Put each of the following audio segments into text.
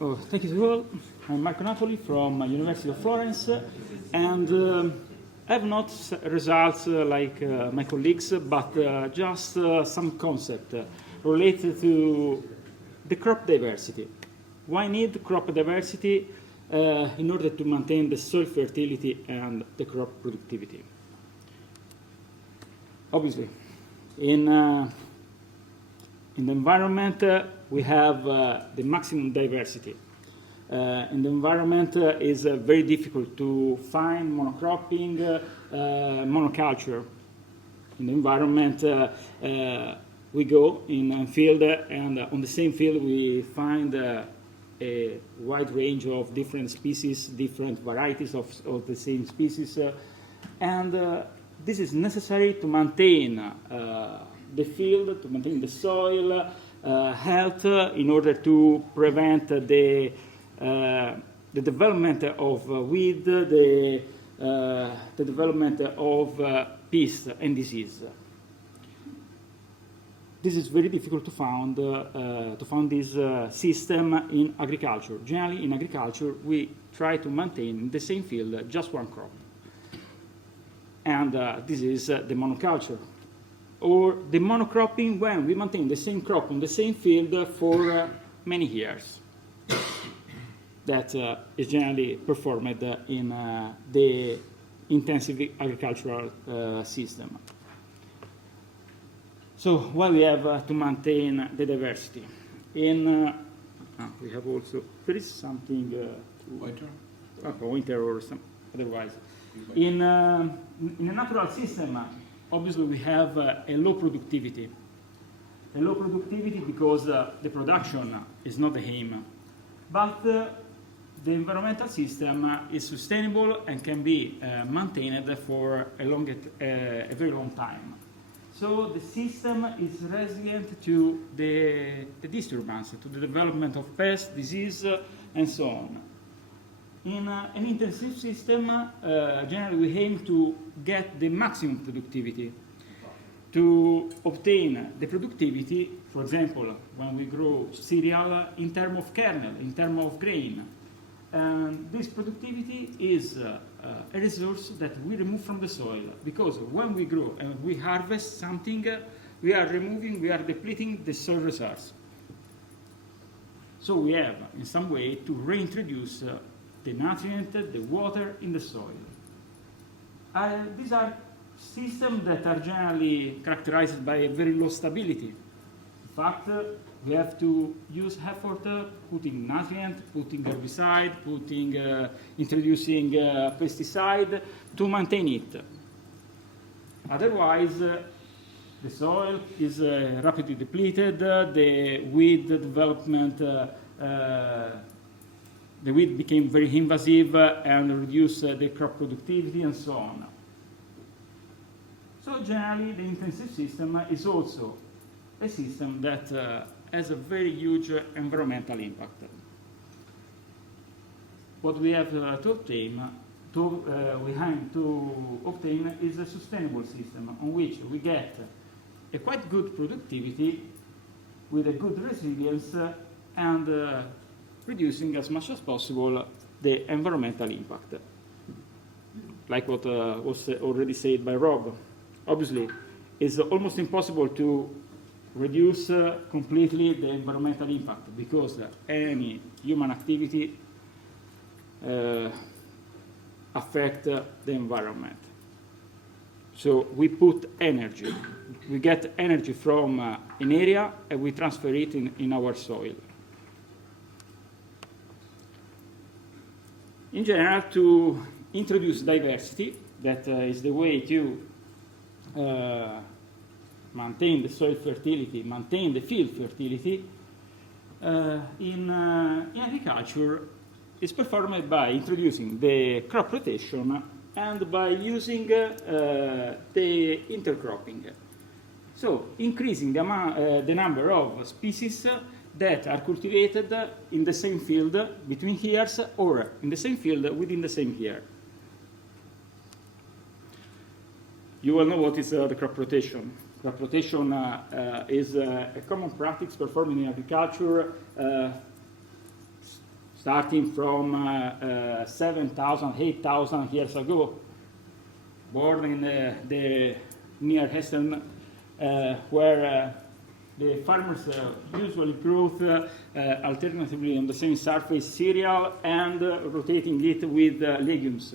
Oh, thank you to all. I'm Marco Napoli from University of Florence, and I have not results like my colleagues, but just some concept related to the crop diversity. Why need crop diversity in order to maintain the soil fertility and the crop productivity? Obviously, in the environment, we have the maximum diversity. In the environment, it's very difficult to find monocropping, monoculture. In the environment, we go in a field, and on the same field, we find a wide range of different species, different varieties of the same species, and this is necessary to maintain the field, to maintain the soil health, in order to prevent the development of weed, the development of pests and disease. This is very difficult to find this system in agriculture. Generally, in agriculture, we try to maintain in the same field just one crop. And this is the monoculture. Or the monocropping, when we maintain the same crop on the same field for many years. That is generally performed in the intensive agricultural system. So why we have to maintain the diversity? We have also, there is something, pointer or some otherwise. In a natural system, obviously we have a low productivity. A low productivity because the production is not the aim. But the environmental system is sustainable and can be maintained for a very long time. So the system is resilient to the disturbance, to the development of pests, disease, and so on. In an intensive system, generally we aim to get the maximum productivity. To obtain the productivity, for example, when we grow cereal, in terms of kernel, in terms of grain. And this productivity is a resource that we remove from the soil, because when we grow and we harvest something, we are depleting the soil resource. So we have, in some way, to reintroduce the nutrient, the water in the soil. These are systems that are generally characterized by a very low stability. In fact, we have to use effort putting nutrient, putting herbicide, introducing pesticide to maintain it. Otherwise, the soil is rapidly depleted, the weed development, the weed became very invasive and reduced the crop productivity and so on. So generally, the intensive system is also a system that has a very huge environmental impact. What we have to obtain is a sustainable system on which we get a quite good productivity with a good resilience and reducing as much as possible the environmental impact. Like what was already said by Rob. Obviously, it's almost impossible to reduce completely the environmental impact, because any human activity affects the environment. So we put energy. We get energy from an area and we transfer it in our soil. In general, to introduce diversity, that is the way to maintain the soil fertility, maintain the field fertility, in agriculture is performed by introducing the crop rotation and by using the intercropping. So increasing the number of species that are cultivated in the same field between years, or in the same field within the same year. You all know what is the crop rotation. Crop rotation is a common practice performed in agriculture starting from 7,000, 8,000 years ago, born in the Near Eastern, where the farmers usually grow alternatively on the same surface cereal and rotating it with legumes.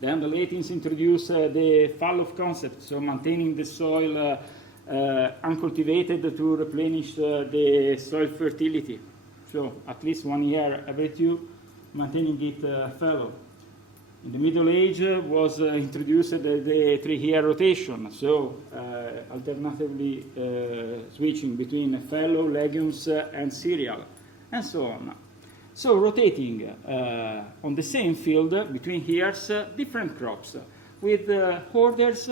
Then the Latins introduced the fallow concept, so maintaining the soil uncultivated to replenish the soil fertility. So at least 1 year every two, maintaining it fallow. In the Middle Age was introduced the 3-year rotation, so alternatively switching between fallow, legumes, and cereal, and so on. So rotating on the same field between years different crops, with orders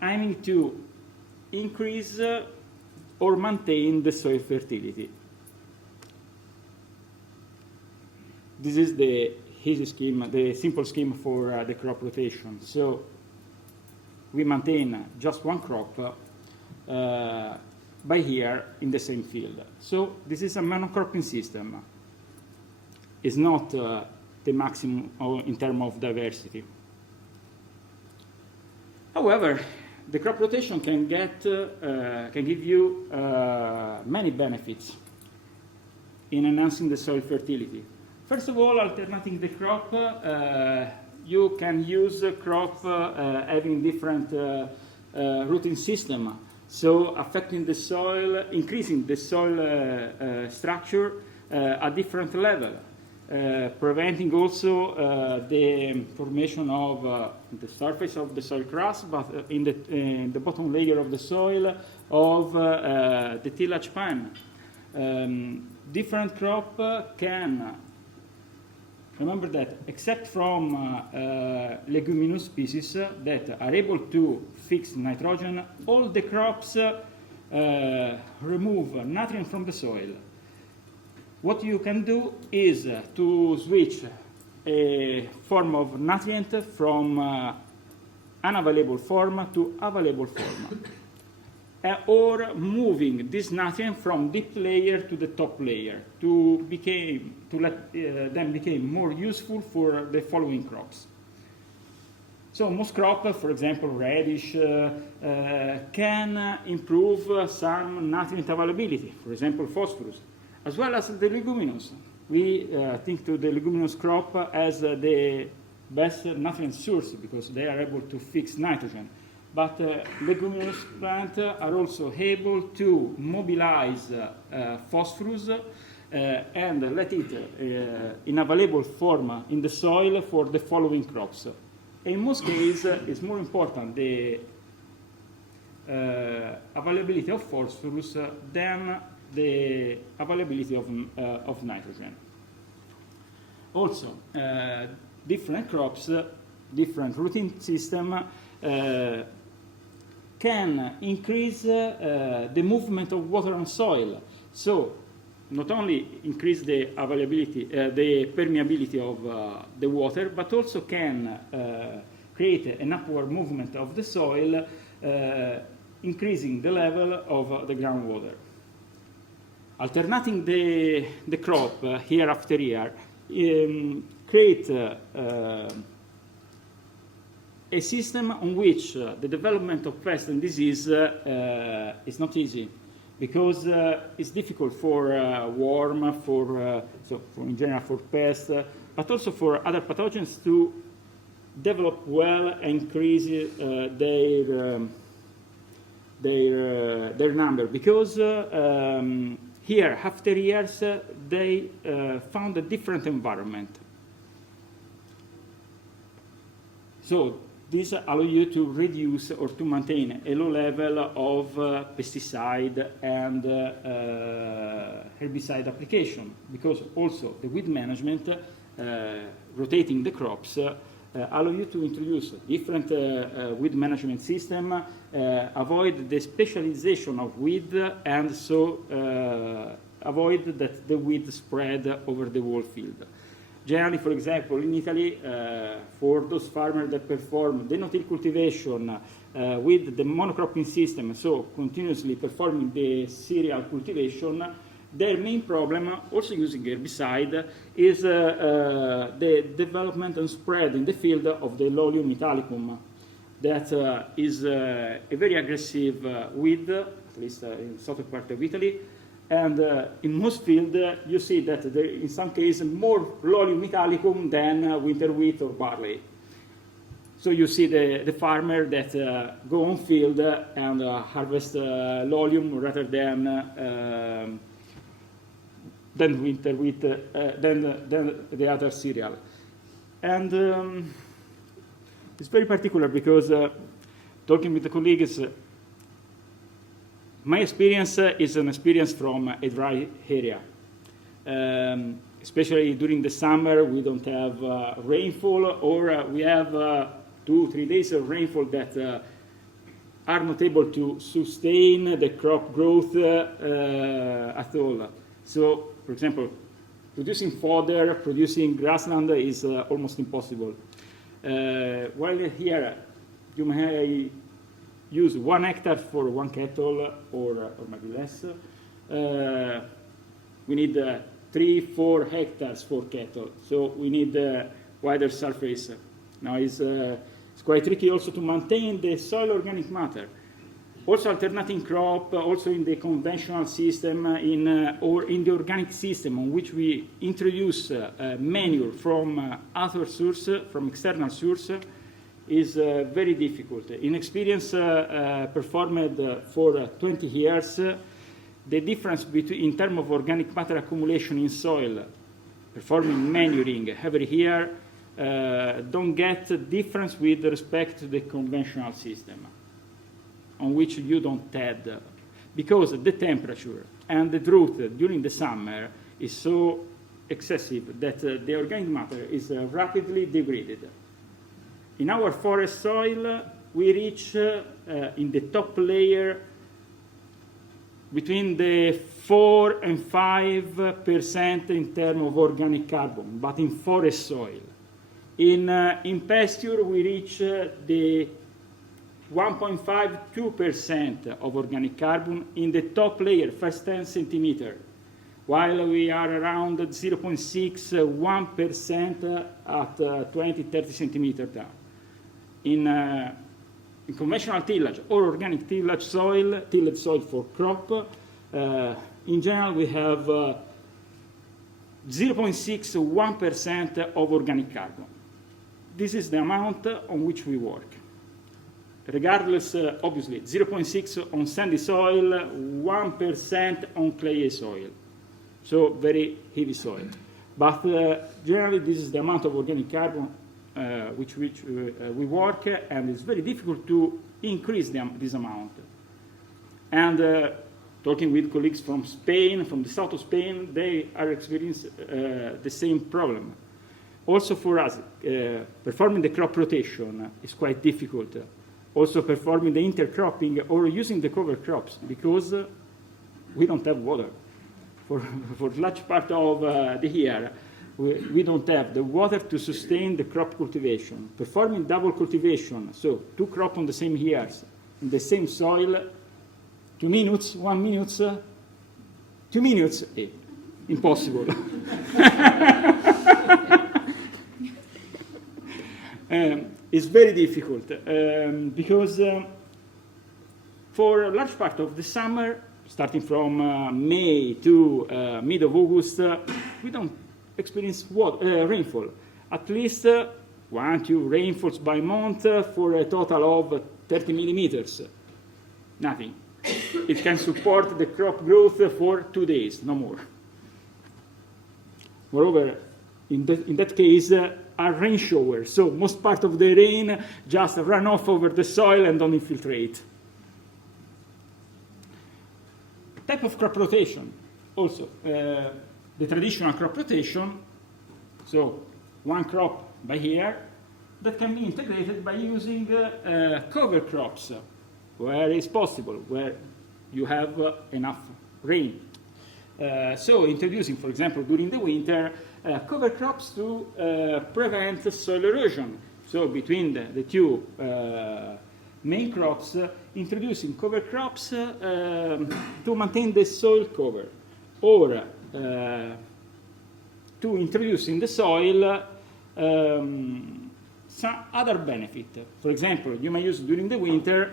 aiming to increase or maintain the soil fertility. This is the easy scheme, the simple scheme for the crop rotation. So we maintain just one crop by year in the same field. So this is a monocropping system. It's not the maximum in terms of diversity. However, the crop rotation can give you many benefits in enhancing the soil fertility. First of all, alternating the crop, you can use a crop having different rooting system, so affecting the soil, increasing the soil structure at different level, preventing also the formation of the surface of the soil crust, but in the bottom layer of the soil of the tillage pan. Different crop can, remember that except from leguminous species that are able to fix nitrogen, all the crops remove nutrient from the soil. What you can do is to switch a form of nutrient from unavailable form to available form, or moving this nutrient from deep layer to the top layer to let them become more useful for the following crops. So most crops, for example radish, can improve some nutrient availability, for example phosphorus, as well as the leguminous. We think to the leguminous crop as the best nutrient source because they are able to fix nitrogen. But leguminous plants are also able to mobilize phosphorus and let it in available form in the soil for the following crops. In most cases, it's more important the availability of phosphorus than the availability of nitrogen. Also, different crops, different rooting system can increase the movement of water on soil. So not only increase the availability, the permeability of the water, but also can create an upward movement of the soil, increasing the level of the groundwater. Alternating the crop year after year create a system on which the development of pests and disease is not easy, because it's difficult for worm, for in general for pests, but also for other pathogens to develop well and increase their number, because here after years they found a different environment. So this allows you to reduce or to maintain a low level of pesticide and herbicide application, because also the weed management, rotating the crops, allow you to introduce different weed management system, avoid the specialization of weed, and so avoid that the weed spread over the whole field. Generally, for example, in Italy, for those farmers that perform the no-till cultivation with the monocropping system, so continuously performing the cereal cultivation, Their main problem, also using herbicide, is the development and spread in the field of the Lolium italicum. That is a very aggressive weed, at least in the southern part of Italy. And in most fields, you see that there, in some cases, more Lolium italicum than winter wheat or barley. So you see the farmer that go on field and harvest Lolium rather than winter wheat, than the other cereal. And it's very particular because talking with the colleagues, my experience is an experience from a dry area. Especially during the summer, we don't have rainfall, or we have 2-3 days of rainfall that are not able to sustain the crop growth at all. So, for example, producing fodder, producing grassland is almost impossible. While here, you may use 1 hectare for 1 cattle, or maybe less. We need 3-4 hectares for cattle, so we need wider surface. Now it's quite tricky also to maintain the soil organic matter. Also alternating crop, also in the conventional system, or in the organic system on which we introduce manure from other source, from external source, is very difficult. In experience performed for 20 years, the difference between, in terms of organic matter accumulation in soil, performing manuring every year, don't get difference with respect to the conventional system, on which you don't add, because the temperature and the drought during the summer is so excessive that the organic matter is rapidly degraded. In our forest soil, we reach in the top layer between the 4 and 5% in terms of organic carbon, but in forest soil. In pasture, we reach the 1.5–2% of organic carbon in the top layer, first 10 centimeters, while we are around 0.6–1% at 20–30 centimeters down. In conventional tillage or organic tillage soil, tilled soil for crop, in general we have 0.6–1% of organic carbon. This is the amount on which we work. Regardless, obviously, 0.6 on sandy soil, 1% on clayey soil. So very heavy soil. But generally, this is the amount of organic carbon which we work, and it's very difficult to increase this amount. And talking with colleagues from Spain, from the south of Spain, they are experiencing the same problem. Also for us, performing the crop rotation is quite difficult. Also performing the intercropping or using the cover crops, because we don't have water. For large part of the year, we don't have the water to sustain the crop cultivation. Performing double cultivation, so 2 crops on the same years, in the same soil, 2 minutes, 1 minute, 2 minutes, impossible. It's very difficult because for a large part of the summer, starting from May to mid of August, we don't experience rainfall. At least 1–2 rainfalls by month for a total of 30 millimeters. Nothing. It can support the crop growth for 2 days, no more. Moreover, in that case, are rain showers, so most part of the rain just run off over the soil and don't infiltrate. Type of crop rotation, also. The traditional crop rotation, so 1 crop by year, that can be integrated by using cover crops, where it's possible, where you have enough rain. So introducing, for example, during the winter, cover crops to prevent soil erosion. So between the 2 main crops, introducing cover crops to maintain the soil cover. or to introduce in the soil some other benefit. For example, you may use during the winter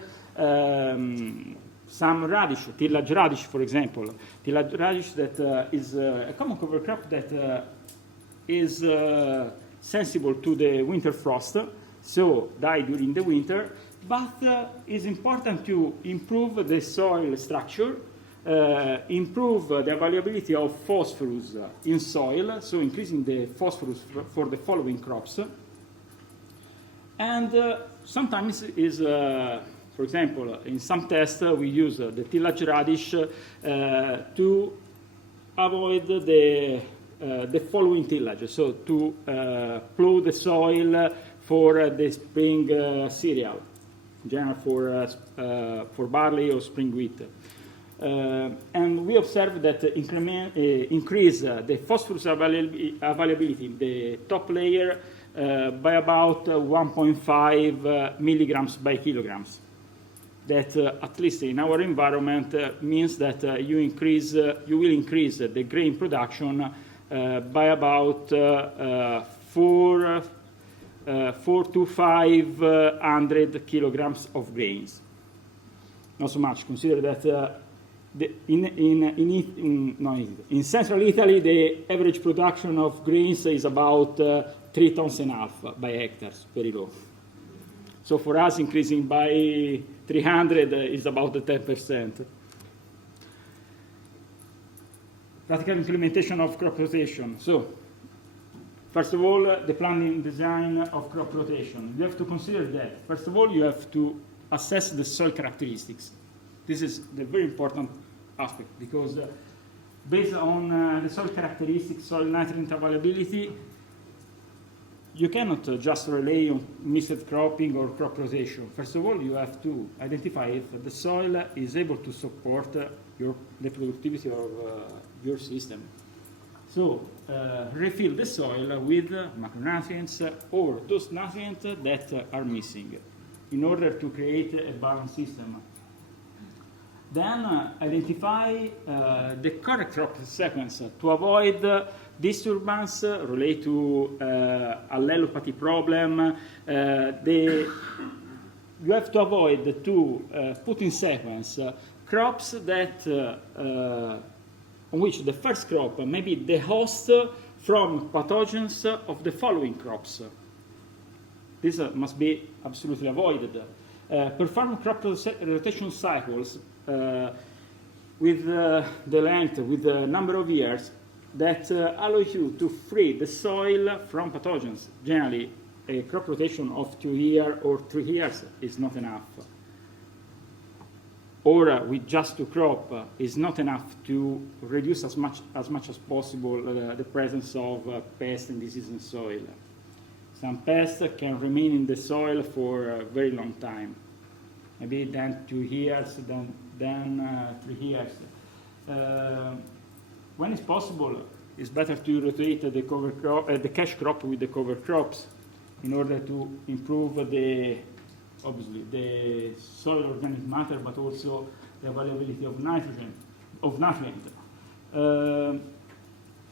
some radish, tillage radish, for example. Tillage radish that is a common cover crop that is sensible to the winter frost, so die during the winter, but it's important to improve the soil structure, improve the availability of phosphorus in soil, so increasing the phosphorus for the following crops. And sometimes is, for example, in some tests we use the tillage radish to avoid the following tillage, so to plough the soil for the spring cereal, in general for barley or spring wheat. And we observe that increase the phosphorus availability in the top layer by about 1.5 milligrams by kilograms. That at least in our environment means that you will increase the grain production by about 4 to 500 kilograms of grains. Not so much. Consider that in central Italy, the average production of grains is about 3 tons and a half by hectares, very low. So for us, increasing by 300 is about 10%. Practical implementation of crop rotation. So, first of all, the planning design of crop rotation. You have to consider that. First of all, you have to assess the soil characteristics. This is the very important aspect because based on the soil characteristics, soil nutrient availability, you cannot just rely on mixed cropping or crop rotation. First of all, you have to identify if the soil is able to support the productivity of your system. So, refill the soil with macronutrients or those nutrients that are missing in order to create a balanced system. Then identify the correct crop sequence to avoid disturbance related to allelopathy problem. You have to avoid to put in sequence crops that on which the first crop may be the host from pathogens of the following crops. This must be absolutely avoided. Perform crop rotation cycles with the length, with the number of years that allow you to free the soil from pathogens. Generally, a crop rotation of 2 years or 3 years is not enough. Or with just 2 crops is not enough to reduce as much as possible the presence of pests and disease in soil. Some pests can remain in the soil for a very long time, maybe then 2 years, then 3 years. When it's possible, it's better to rotate the cash crop with the cover crops in order to improve obviously the soil organic matter, but also the availability of nutrient.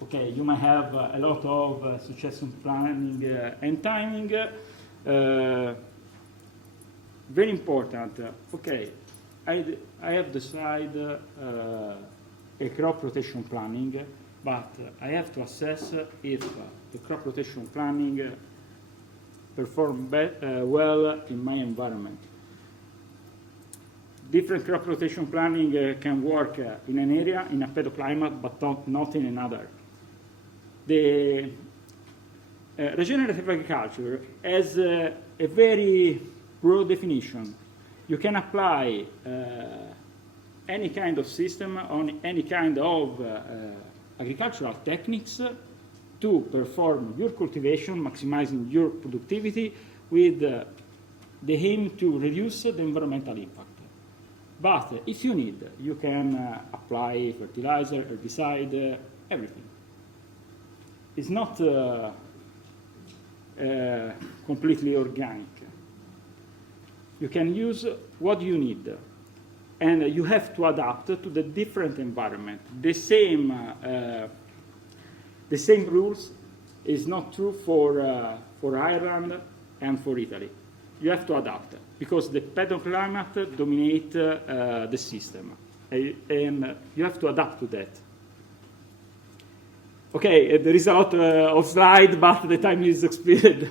Okay, you might have a lot of succession planning and timing. Very important. Okay, I have decided a crop rotation planning, but I have to assess if the crop rotation planning perform well in my environment. Different crop rotation planning can work in an area, in a pedoclimate, but not in another. The regenerative agriculture has a very broad definition. You can apply any kind of system on any kind of agricultural techniques to perform your cultivation, maximizing your productivity with the aim to reduce the environmental impact. But if you need, you can apply fertilizer, herbicide, everything. It's not completely organic. You can use what you need. and you have to adapt to the different environment. The same rules is not true for Ireland and for Italy. You have to adapt because the pedoclimate dominate the system, and you have to adapt to that. Okay, there is a lot of slides, but the time is expired